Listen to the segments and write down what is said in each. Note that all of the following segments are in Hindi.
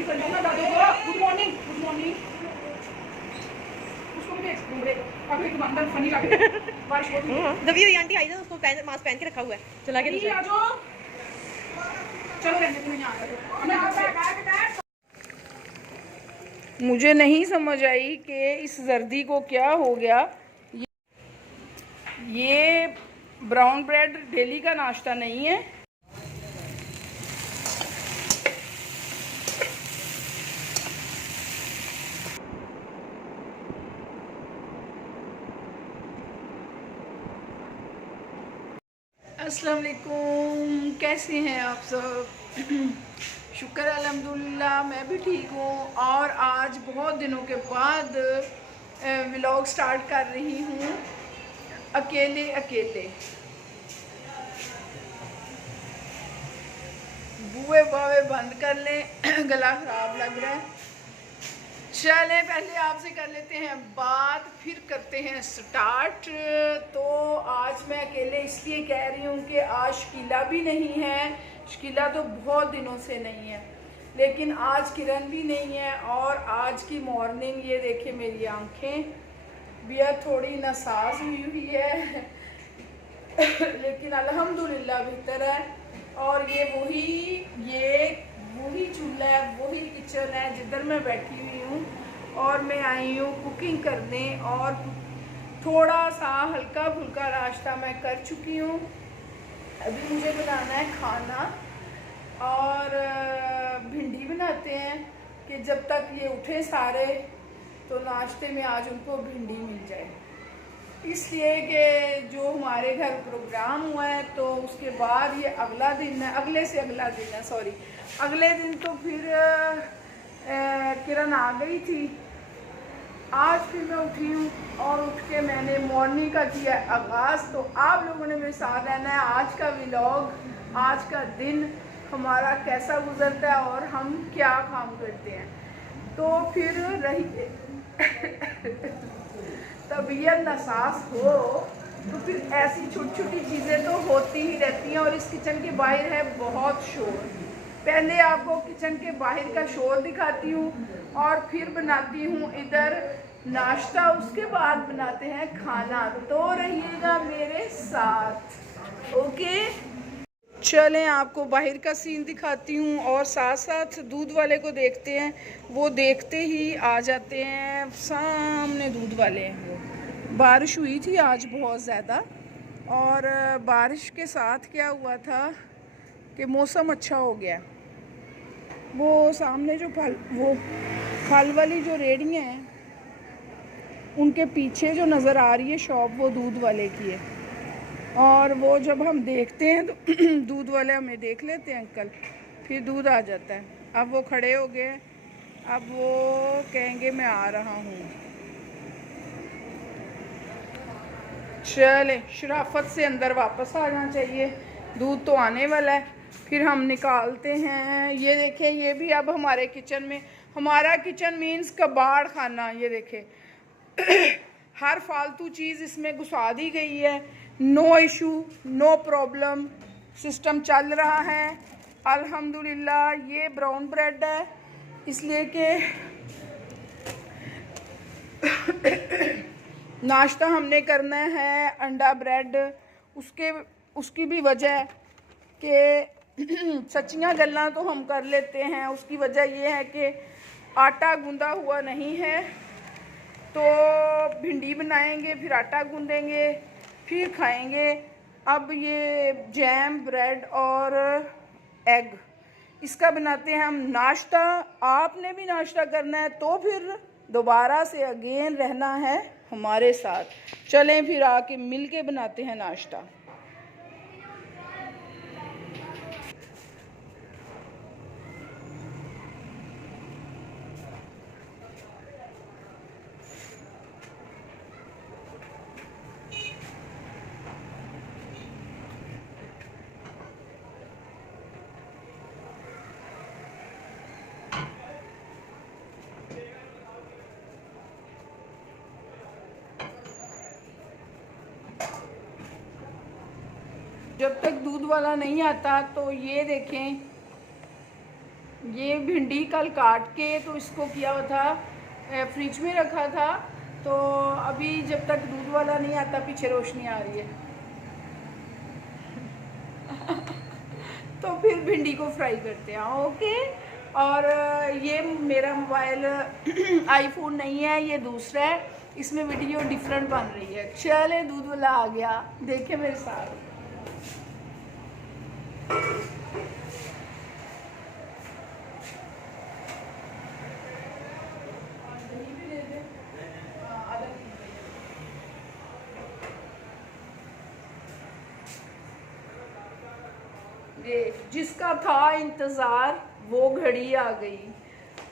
Good morning, good morning. उसको भी अभी तुम अंदर फनी लग रही है। बारिश होती है। जब ये आंटी आई ना उसको मास्क पहन के रखा हुआ है, चला के आ जाओ, चलो रहने दो यहाँ। मुझे नहीं समझ आई कि इस जर्दी को क्या हो गया। ये ब्राउन ब्रेड डेली का नाश्ता नहीं है। अस्सलाम वालेकुम, कैसे हैं आप सब? शुक्र अल्हम्दुलिल्लाह मैं भी ठीक हूँ। और आज बहुत दिनों के बाद व्लॉग स्टार्ट कर रही हूँ अकेले अकेले। बुए बावे बंद कर लें, गला ख़राब लग रहा है। चलें पहले आपसे कर लेते हैं बात, फिर करते हैं स्टार्ट। तो आज मैं अकेले इसलिए कह रही हूँ कि आज शकीला भी नहीं है। शकीला तो बहुत दिनों से नहीं है, लेकिन आज किरण भी नहीं है। और आज की मॉर्निंग ये देखिए मेरी आंखें भी थोड़ी नासाज हुई है लेकिन अल्हम्दुलिल्लाह बेहतर है। और ये वही चूल्हा है, वही किचन है जिधर मैं बैठी हुई हूँ। और मैं आई हूँ कुकिंग करने, और थोड़ा सा हल्का फुल्का नाश्ता मैं कर चुकी हूँ। अभी मुझे बनाना है खाना, और भिंडी बनाते हैं कि जब तक ये उठे सारे तो नाश्ते में आज उनको भिंडी मिल जाए। इसलिए कि जो हमारे घर प्रोग्राम हुआ है तो उसके बाद ये अगला दिन है, अगले से अगला दिन है, सॉरी अगले दिन। तो फिर किरण आ गई थी। आज फिर मैं उठी हूँ और उठ के मैंने मॉर्निंग का किया आगाज़। तो आप लोगों ने मेरे साथ रहना है। आज का व्लॉग, आज का दिन हमारा कैसा गुजरता है और हम क्या काम करते हैं। तो फिर रहिए तबीयत नासाज हो तो फिर ऐसी छोटी छोटी चीज़ें तो होती ही रहती हैं। और इस किचन के बाहर है बहुत शोर। पहले आपको किचन के बाहर का शोर दिखाती हूँ और फिर बनाती हूँ इधर नाश्ता, उसके बाद बनाते हैं खाना। तो रहिएगा मेरे साथ, ओके। चलें आपको बाहर का सीन दिखाती हूँ और साथ साथ दूध वाले को देखते हैं। वो देखते ही आ जाते हैं, सामने दूध वाले हैं वो। बारिश हुई थी आज बहुत ज़्यादा, और बारिश के साथ क्या हुआ था कि मौसम अच्छा हो गया। वो सामने जो फल वाली जो रेहड़ियाँ हैं उनके पीछे जो नज़र आ रही है शॉप, वो दूध वाले की है। और वो जब हम देखते हैं तो दूध वाले हमें देख लेते हैं अंकल, फिर दूध आ जाता है। अब वो खड़े हो गए, अब वो कहेंगे मैं आ रहा हूँ। चले शराफत से अंदर वापस आ जाना चाहिए, दूध तो आने वाला है। फिर हम निकालते हैं। ये देखें, ये भी अब हमारे किचन में, हमारा किचन मीन्स कबाड़ खाना। ये देखें हर फालतू चीज़ इसमें घुसा दी गई है। No issue, no problem, system चल रहा है अल्हम्दुलिल्लाह। ये ब्राउन ब्रेड है इसलिए कि नाश्ता हमने करना है अंडा ब्रेड। उसकी भी वजह है कि सच्चियाँ गल्ला तो हम कर लेते हैं। उसकी वजह यह है कि आटा गूंदा हुआ नहीं है। तो भिंडी बनाएंगे, फिर आटा गूंदेंगे, फिर खाएंगे। अब ये जैम, ब्रेड और एग, इसका बनाते हैं हम नाश्ता। आपने भी नाश्ता करना है तो फिर दोबारा से अगेन रहना है हमारे साथ। चलें फिर आके मिल के बनाते हैं नाश्ता। जब तक दूध वाला नहीं आता तो ये देखें, ये भिंडी कल काट के तो इसको किया हुआ था, फ्रिज में रखा था। तो अभी जब तक दूध वाला नहीं आता, पीछे रोशनी आ रही है तो फिर भिंडी को फ्राई करते हैं। ओके। और ये मेरा मोबाइल आईफोन नहीं है, ये दूसरा है, इसमें वीडियो डिफरेंट बन रही है। चले दूध वाला आ गया, देखे मेरे साथ। जिसका था इंतज़ार वो घड़ी आ गई।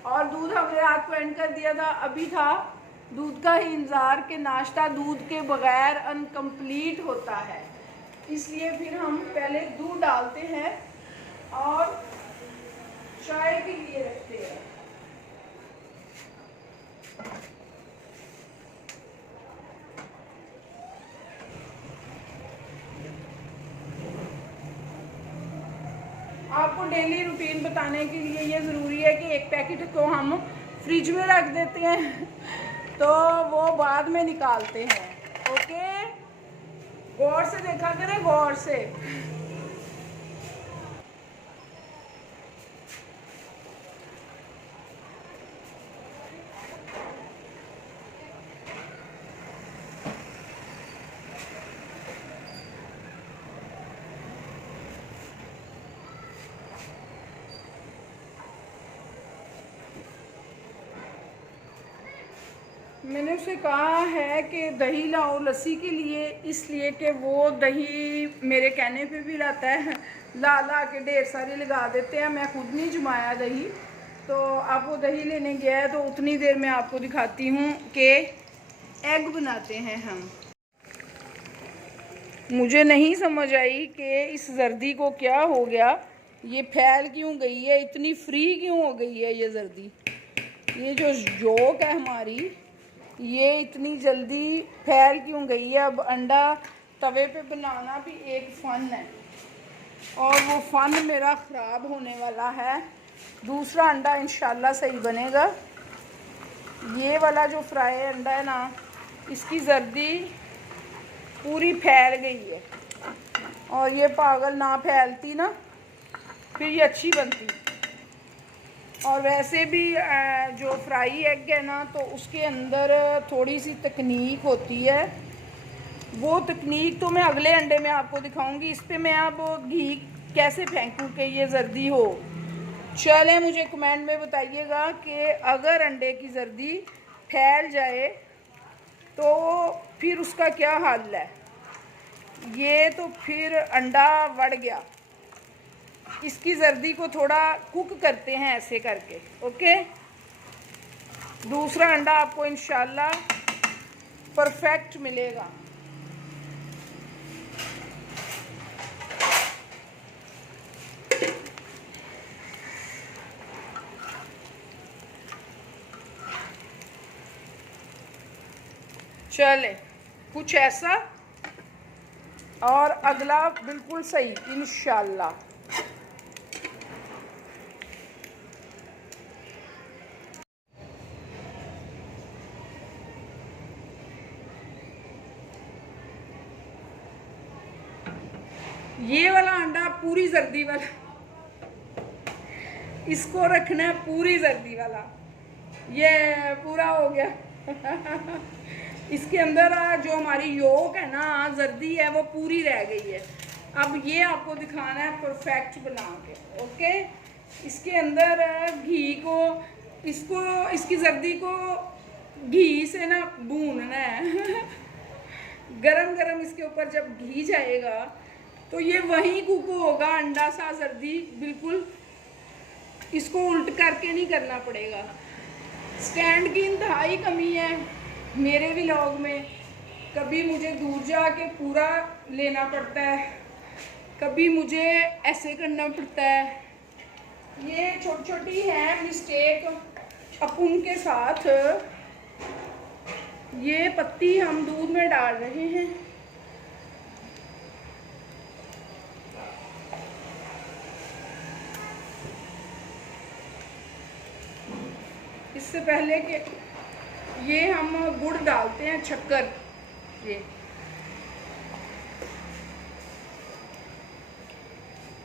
और दूध हमने रात को एंड कर दिया था, अभी था दूध का ही इंतज़ार कि नाश्ता दूध के बगैर अनकम्प्लीट होता है, इसलिए फिर हम पहले दूध डालते हैं और चाय के लिए रखते हैं। आपको डेली रूटीन बताने के लिए ये ज़रूरी है कि एक पैकेट तो हम फ्रिज में रख देते हैं तो वो बाद में निकालते हैं। ओके, गौर से देखा करें, गौर से। मैंने उसे कहा है कि दही लाओ लस्सी के लिए, इसलिए कि वो दही मेरे कहने पे भी लाता है, ला ला के ढेर सारी लगा देते हैं। मैं खुद नहीं जमाया दही, तो अब वो दही लेने गया है, तो उतनी देर में आपको दिखाती हूँ कि एग बनाते हैं हम। मुझे नहीं समझ आई कि इस जर्दी को क्या हो गया, ये फैल क्यों गई है, इतनी फ्री क्यों हो गई है ये जर्दी। ये जो जोक है हमारी, ये इतनी जल्दी फैल क्यों गई है। अब अंडा तवे पे बनाना भी एक फ़न है और वो फ़न मेरा ख़राब होने वाला है। दूसरा अंडा इंशाल्लाह सही बनेगा। ये वाला जो फ्राई अंडा है ना, इसकी जर्दी पूरी फैल गई है, और ये पागल ना फैलती ना फिर ये अच्छी बनती। और वैसे भी जो फ्राई एग है ना, तो उसके अंदर थोड़ी सी तकनीक होती है। वो तकनीक तो मैं अगले अंडे में आपको दिखाऊंगी। इस पे मैं अब घी कैसे फेंकूं कि ये जर्दी हो। चलें, मुझे कमेंट में बताइएगा कि अगर अंडे की जर्दी फैल जाए तो फिर उसका क्या हल है। ये तो फिर अंडा बढ़ गया। इसकी जर्दी को थोड़ा कुक करते हैं ऐसे करके। ओके, दूसरा अंडा आपको इंशाल्लाह परफेक्ट मिलेगा। चले, कुछ ऐसा और अगला बिल्कुल सही इंशाल्लाह। ये वाला अंडा पूरी जर्दी वाला, इसको रखना है पूरी जर्दी वाला। ये पूरा हो गया इसके अंदर जो हमारी योक है ना, जर्दी है, वो पूरी रह गई है। अब ये आपको दिखाना है परफेक्ट बना के। ओके, इसके अंदर घी को, इसको, इसकी जर्दी को घी से ना भूनना है गरम गरम इसके ऊपर जब घी जाएगा तो ये वहीं कुक होगा अंडा सा जर्दी बिल्कुल। इसको उल्ट करके नहीं करना पड़ेगा। स्टैंड की इंतहाई कमी है मेरे व्लॉग में। कभी मुझे दूर जाके पूरा लेना पड़ता है, कभी मुझे ऐसे करना पड़ता है। ये छोटी छोटी है मिस्टेक अपन के साथ। ये पत्ती हम दूध में डाल रहे हैं। इससे पहले कि ये हम गुड़ डालते हैं, शक्कर। ये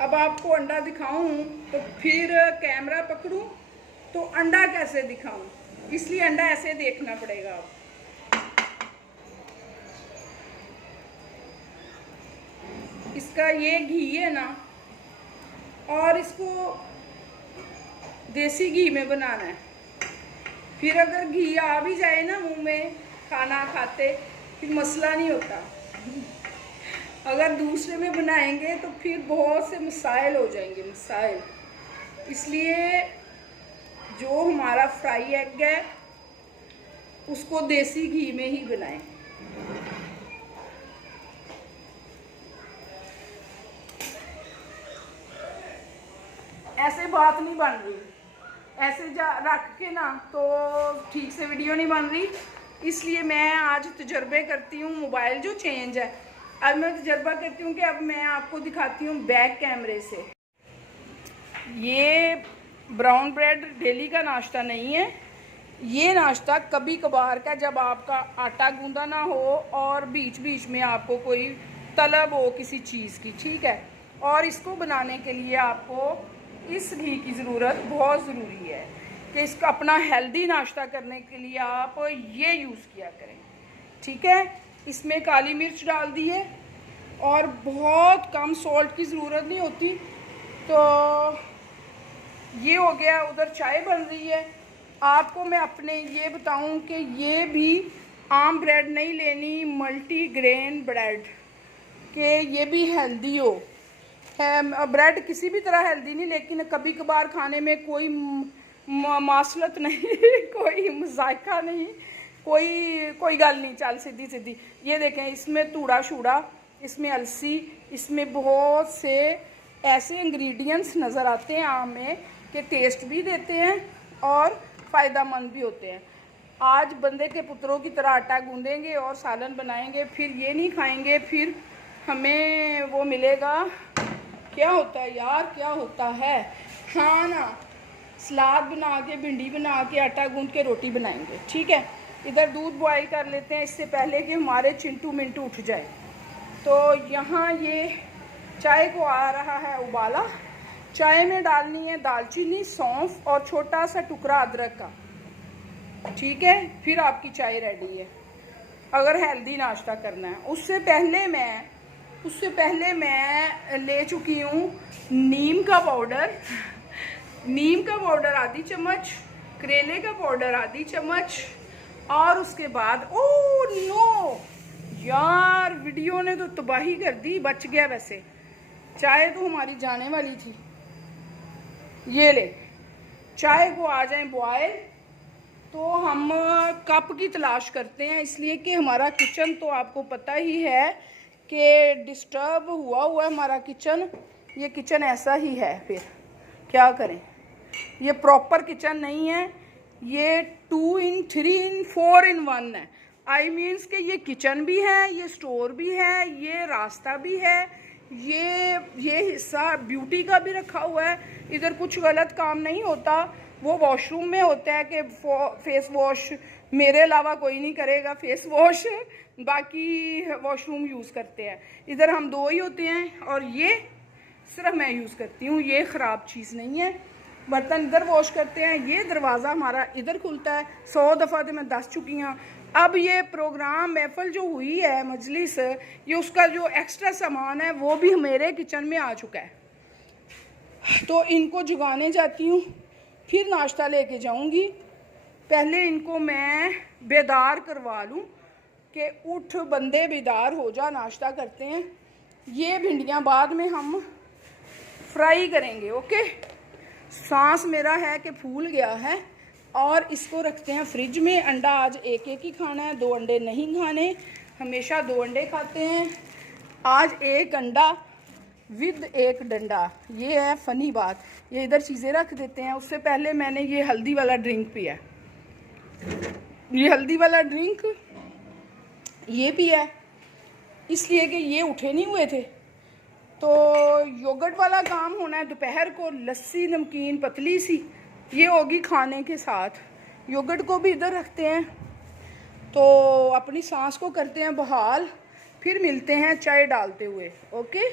अब आपको अंडा दिखाऊं तो फिर कैमरा पकड़ूं तो अंडा कैसे दिखाऊं, इसलिए अंडा ऐसे देखना पड़ेगा। अब इसका ये घी है ना, और इसको देसी घी में बनाना है। फिर अगर घी आ भी जाए ना मुंह में खाना खाते, फिर मसला नहीं होता। अगर दूसरे में बनाएंगे तो फिर बहुत से मसाइल हो जाएंगे, मसाइल। इसलिए जो हमारा फ्राई एग है उसको देसी घी में ही बनाएं। ऐसे बात नहीं बन रही, ऐसे रख के ना तो ठीक से वीडियो नहीं बन रही। इसलिए मैं आज तजर्बे करती हूँ। मोबाइल जो चेंज है, अब मैं तजर्बा करती हूँ कि अब मैं आपको दिखाती हूँ बैक कैमरे से। ये ब्राउन ब्रेड डेली का नाश्ता नहीं है, ये नाश्ता कभी कभार का, जब आपका आटा गूंदा ना हो और बीच बीच में आपको कोई तलब हो किसी चीज़ की, ठीक है। और इसको बनाने के लिए आपको इस घी की ज़रूरत बहुत ज़रूरी है कि इसका अपना हेल्दी नाश्ता करने के लिए आप ये यूज़ किया करें, ठीक है। इसमें काली मिर्च डाल दी है और बहुत कम सॉल्ट की ज़रूरत नहीं होती। तो ये हो गया। उधर चाय बन रही है। आपको मैं अपने ये बताऊं कि ये भी आम ब्रेड नहीं लेनी, मल्टी ग्रेन ब्रेड, कि ये भी हेल्दी हो है। ब्रेड किसी भी तरह हेल्दी नहीं, लेकिन कभी कभार खाने में कोई मासलत नहीं कोई मजायका नहीं, कोई गल नहीं, चल सीधी सीधी। ये देखें, इसमें तूड़ा शूड़ा, इसमें अलसी, इसमें बहुत से ऐसे इंग्रेडिएंट्स नज़र आते हैं आम में कि टेस्ट भी देते हैं और फ़ायदेमंद भी होते हैं। आज बंदे के पुत्रों की तरह आटा गूंदेंगे और सालन बनाएंगे, फिर ये नहीं खाएंगे, फिर हमें वो मिलेगा। क्या होता है यार, क्या होता है। हाँ ना, सलाद बना के, भिंडी बना के, आटा गूंद के रोटी बनाएंगे, ठीक है। इधर दूध बॉईल कर लेते हैं इससे पहले कि हमारे चिंटू मिंटू उठ जाए। तो यहाँ ये चाय को आ रहा है उबाला। चाय में डालनी है दालचीनी, सौंफ और छोटा सा टुकड़ा अदरक का, ठीक है। फिर आपकी चाय रेडी है अगर हेल्दी नाश्ता करना है। उससे पहले मैं ले चुकी हूँ नीम का पाउडर। नीम का पाउडर आधी चम्मच, करेले का पाउडर आधी चम्मच, और उसके बाद ओ नो यार, वीडियो ने तो तबाही कर दी। बच गया, वैसे चाय तो हमारी जाने वाली थी। ये ले, चाय को आ जाए बॉयल तो हम कप की तलाश करते हैं, इसलिए कि हमारा किचन तो आपको पता ही है कि डिस्टर्ब हुआ है हमारा किचन। ये किचन ऐसा ही है, फिर क्या करें। ये प्रॉपर किचन नहीं है, ये 2 in 3 in 4 in 1 है। आई मीन्स कि ये किचन भी है, ये स्टोर भी है, ये रास्ता भी है, ये हिस्सा ब्यूटी का भी रखा हुआ है। इधर कुछ गलत काम नहीं होता, वो वॉशरूम में होता है कि फेस वॉश मेरे अलावा कोई नहीं करेगा फेस वॉश, बाकी वॉशरूम यूज़ करते हैं। इधर हम 2 ही होते हैं और ये सिर्फ मैं यूज़ करती हूँ, ये ख़राब चीज़ नहीं है। बर्तन इधर वॉश करते हैं। ये दरवाज़ा हमारा इधर खुलता है। 100 दफ़ा तो मैं दस चुकी हूँ। अब ये प्रोग्राम महफिल जो हुई है, मजलिस, ये उसका जो एक्स्ट्रा सामान है वो भी मेरे किचन में आ चुका है। तो इनको जगाने जाती हूँ, फिर नाश्ता लेके जाऊँगी। पहले इनको मैं बेदार करवा लूँ कि उठ बंदे बेदार हो जा, नाश्ता करते हैं। ये भिंडियाँ बाद में हम फ्राई करेंगे, ओके। सांस मेरा है कि फूल गया है और इसको रखते हैं फ्रिज में। अंडा आज एक ही खाना है, 2 अंडे नहीं खाने। हमेशा 2 अंडे खाते हैं, आज 1 अंडा विद 1 डंडा। ये है फ़नी बात। ये इधर चीज़ें रख देते हैं। उससे पहले मैंने ये हल्दी वाला ड्रिंक पिया। ये हल्दी वाला ड्रिंक ये पिया इसलिए कि ये उठे नहीं हुए थे, तो योगर्ट वाला काम होना है दोपहर को। लस्सी नमकीन पतली सी, ये होगी खाने के साथ। योगर्ट को भी इधर रखते हैं। तो अपनी सांस को करते हैं बहाल, फिर मिलते हैं चाय डालते हुए। ओके।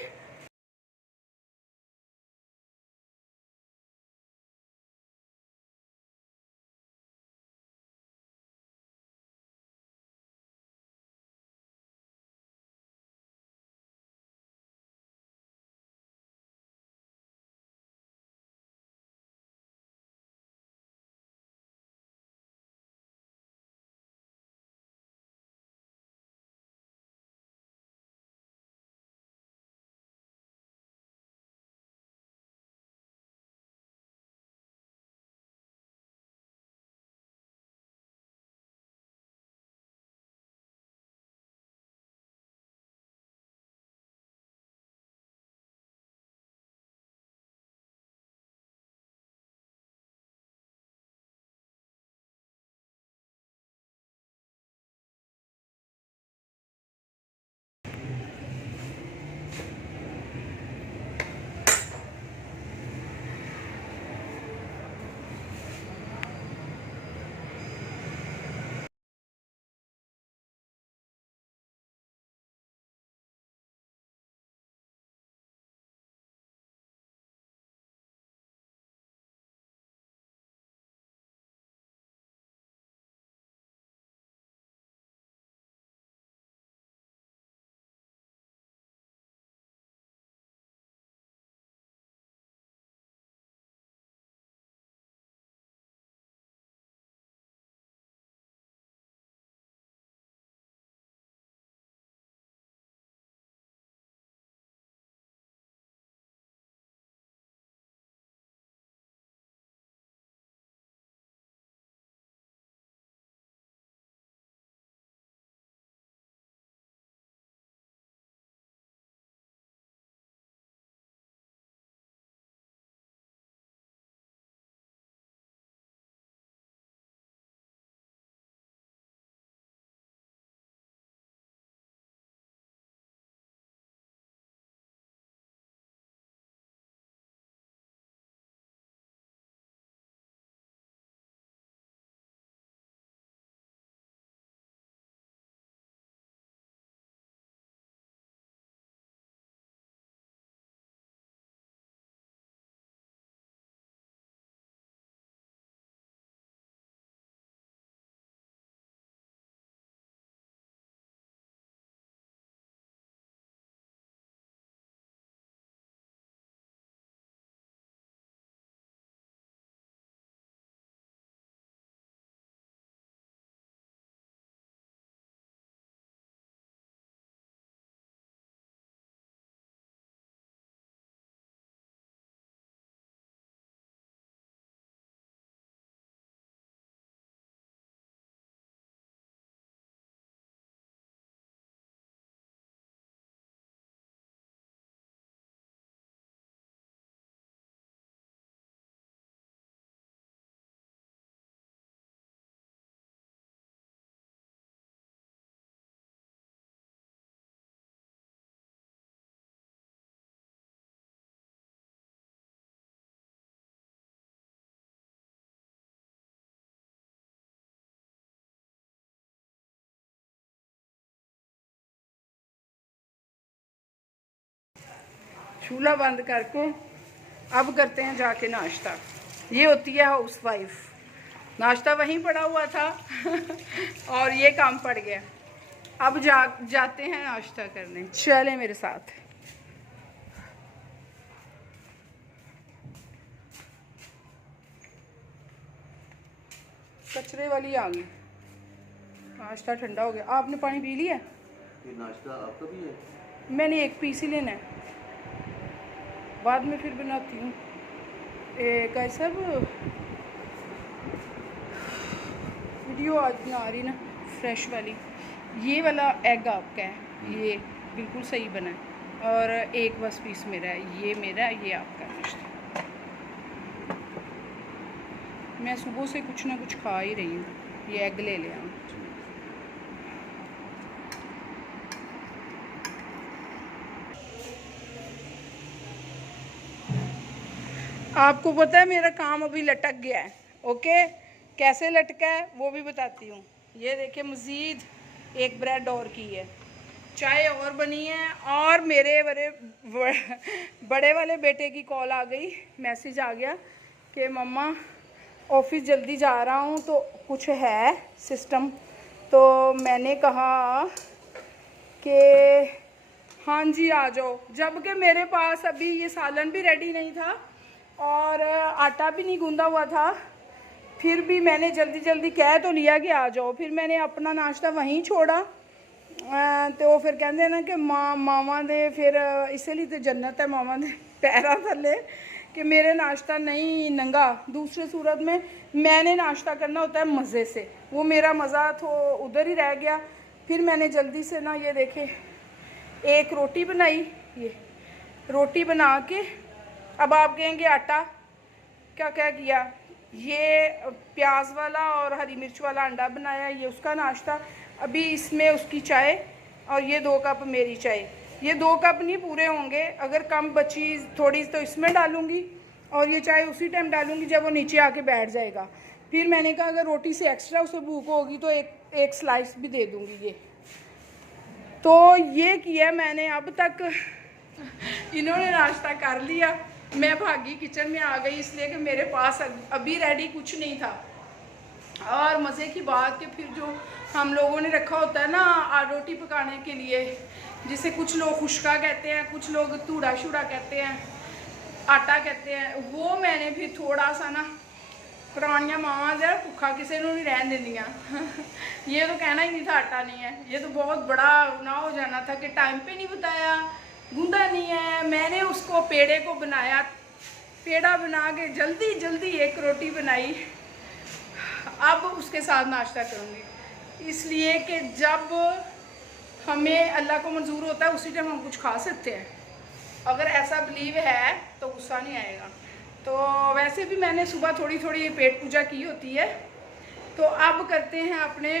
चूल्हा बंद करके अब करते हैं जाके नाश्ता। ये होती है हाउस वाइफ। नाश्ता वहीं पड़ा हुआ था और ये काम पड़ गया। अब जाते हैं नाश्ता करने। चले मेरे साथ। कचरे वाली आ गई। नाश्ता ठंडा हो गया। आपने पानी पी लिया? ये नाश्ता आपका भी है? मैंने एक पीस ही लेना है, बाद में फिर बनाती हूँ। कैसा वीडियो आज बना रही ना, फ्रेश वाली। ये वाला एग आपका है, ये बिल्कुल सही बना है। और एक बस पीस मेरा है, ये मेरा, ये आपका नाश्ता। मैं सुबह से कुछ ना कुछ खा ही रही हूँ। ये एग ले लिया। आपको पता है मेरा काम अभी लटक गया है। ओके, कैसे लटका है वो भी बताती हूँ। ये देखिए मज़ीद एक ब्रेड और की है, चाय और बनी है। और मेरे बड़े वाले बेटे की कॉल आ गई, मैसेज आ गया कि मम्मा ऑफिस जल्दी जा रहा हूँ तो कुछ है सिस्टम। तो मैंने कहा कि हाँ जी आ जाओ, जबकि मेरे पास अभी ये सालन भी रेडी नहीं था और आटा भी नहीं गूंदा हुआ था। फिर भी मैंने जल्दी जल्दी कह तो लिया कि आ जाओ। फिर मैंने अपना नाश्ता वहीं छोड़ा। तो फिर कहते हैं ना कि मावां दे फिर इसलिए तो जन्नत है मावां दे पैरों थले कि मेरे नाश्ता नहीं नंगा। दूसरे सूरत में मैंने नाश्ता करना होता है मज़े से, वो मेरा मज़ा तो उधर ही रह गया। फिर मैंने जल्दी से ना ये देखे एक रोटी बनाई, ये रोटी बना के अब आप कहेंगे आटा क्या क्या किया, ये प्याज वाला और हरी मिर्च वाला अंडा बनाया, ये उसका नाश्ता। अभी इसमें उसकी चाय और ये 2 कप मेरी चाय। ये 2 कप नहीं पूरे होंगे, अगर कम बची थोड़ी तो इसमें डालूँगी और ये चाय उसी टाइम डालूँगी जब वो नीचे आके बैठ जाएगा। फिर मैंने कहा अगर रोटी से एक्स्ट्रा उसे भूख होगी तो एक स्लाइस भी दे दूँगी। ये तो ये किया मैंने। अब तक इन्होंने नाश्ता कर लिया, मैं भागी किचन में आ गई इसलिए कि मेरे पास अभी रेडी कुछ नहीं था। और मज़े की बात कि फिर जो हम लोगों ने रखा होता है ना रोटी पकाने के लिए, जिसे कुछ लोग खुशका कहते हैं, कुछ लोग तूड़ा शूड़ा कहते हैं, आटा कहते हैं, वो मैंने फिर थोड़ा सा ना पुरानियाँ मावां जरा भुखा किसी को नहीं रहन देंदियाँ ये तो कहना ही नहीं था आटा नहीं है, ये तो बहुत बड़ा ना हो जाना था कि टाइम पे नहीं बताया, गूंदा नहीं है। मैंने उसको पेड़े को बनाया, पेड़ा बना के जल्दी जल्दी एक रोटी बनाई। अब उसके साथ नाश्ता करूँगी, इसलिए कि जब हमें अल्लाह को मंजूर होता है उसी टाइम हम कुछ खा सकते हैं। अगर ऐसा बिलीव है तो गुस्सा नहीं आएगा। तो वैसे भी मैंने सुबह थोड़ी थोड़ी पेट पूजा की होती है। तो अब करते हैं अपने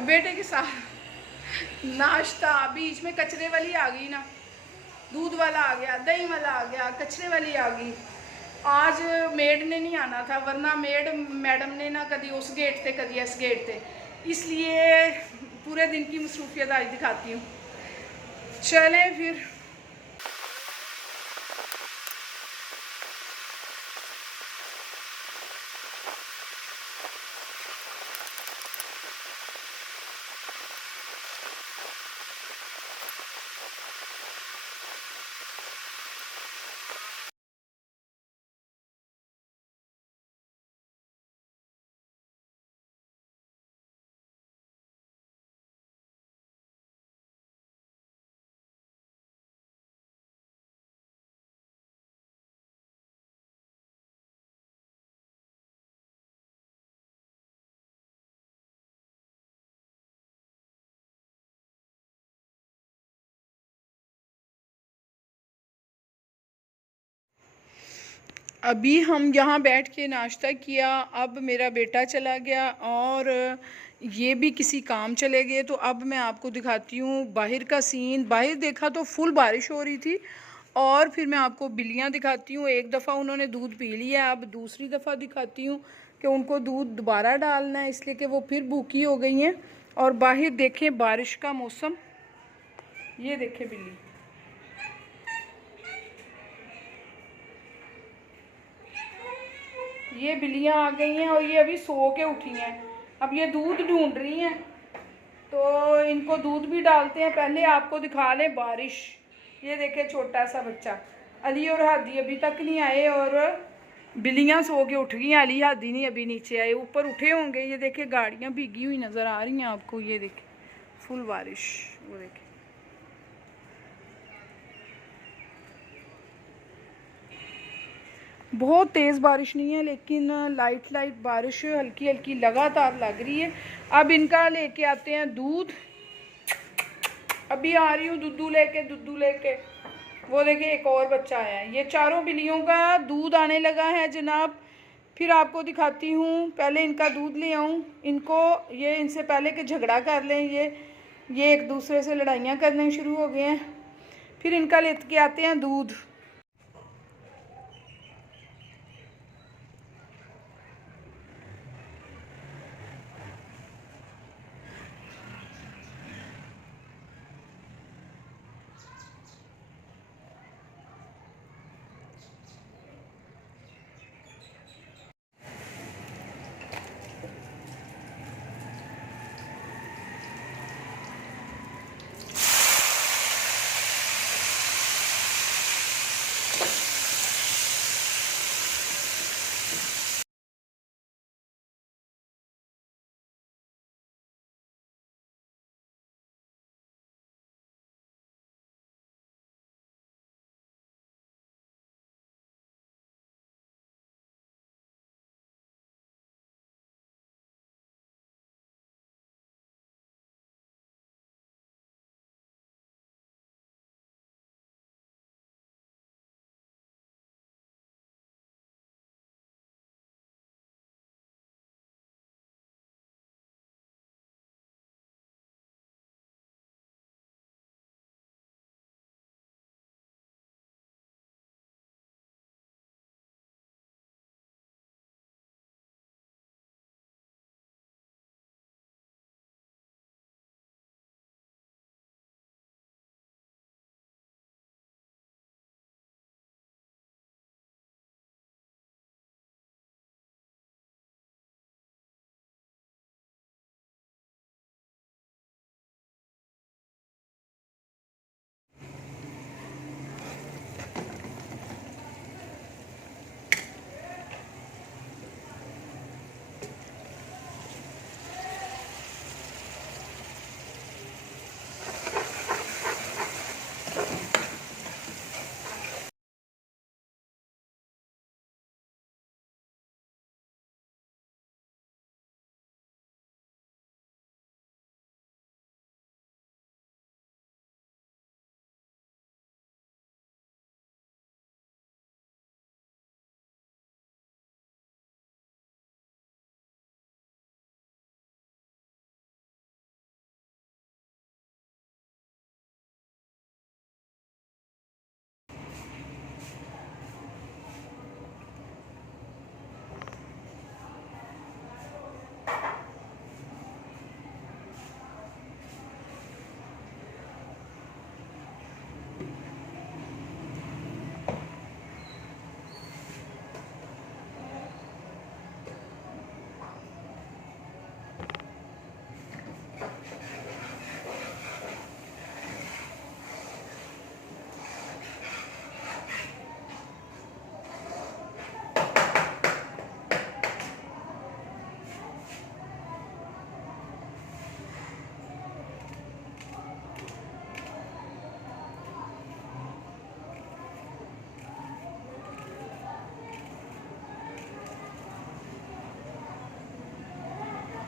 बेटे के साथ नाश्ता। बीच में कचरे वाली आ गई ना, दूध वाला आ गया, दही वाला आ गया, कचरे वाली आ गई। आज मेड ने नहीं आना था, वरना मैडम ने ना कभी उस गेट थे कभी इस गेट थे, इसलिए पूरे दिन की मसरूफियत आज दिखाती हूँ। चलें फिर। अभी हम यहाँ बैठ के नाश्ता किया, अब मेरा बेटा चला गया और ये भी किसी काम चले गए। तो अब मैं आपको दिखाती हूँ बाहर का सीन। बाहर देखा तो फुल बारिश हो रही थी और फिर मैं आपको बिल्लियाँ दिखाती हूँ। एक दफ़ा उन्होंने दूध पी लिया, अब दूसरी दफ़ा दिखाती हूँ कि उनको दूध दोबारा डालना है, इसलिए कि वो फिर भूखी हो गई हैं। और बाहर देखें बारिश का मौसम, ये देखें बिल्ली, ये बिल्लियाँ आ गई हैं और ये अभी सो के उठी हैं। अब ये दूध ढूंढ रही हैं तो इनको दूध भी डालते हैं। पहले आपको दिखा लें बारिश। ये देखें छोटा सा बच्चा, अली और हादी अभी तक नहीं आए और बिल्लियाँ सो के उठ गई। अली हादी नहीं अभी नीचे आए, ऊपर उठे होंगे। ये देखें गाड़ियाँ भीगी हुई नज़र आ रही हैं आपको, ये देखें फुल बारिश, वो देखें। बहुत तेज़ बारिश नहीं है लेकिन लाइट लाइट बारिश हल्की हल्की लगातार लग रही है। अब इनका लेके आते हैं दूध। अभी आ रही हूँ दूध लेके। वो देखिए एक और बच्चा आया है। ये चारों बिल्लियों का दूध आने लगा है जनाब। फिर आपको दिखाती हूँ, पहले इनका दूध ले आऊँ इनको। ये इनसे पहले कि झगड़ा कर लें, ये एक दूसरे से लड़ाइयाँ करने शुरू हो गए हैं। फिर इनका लेके आते हैं दूध।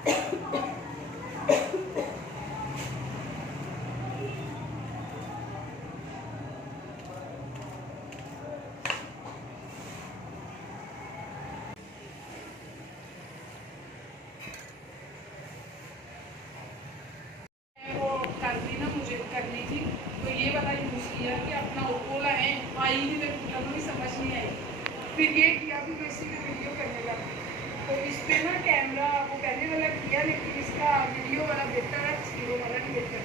वो करनी ना मुझे करनी थी, तो ये वाला यूज़ किया कि अपना ओप्पो है, आई नहीं मेरे को भी समझ नहीं आई। फिर ये किया भी मैं इसी में वीडियो करने लगा, तो इस पर ना कैमरा वो कहने वाला किया, लेकिन इसका वीडियो वाला बेहतर है, वीडियो वाला नहीं बेहतर।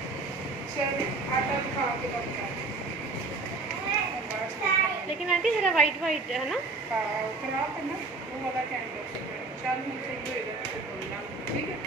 चल आटा खा के लगता लेकिन आंटी जरा वाइट वाइट है ना। खराब है ना वो वाला कैमरा। चल मुझसे ही होएगा तो बोलना, ठीक है।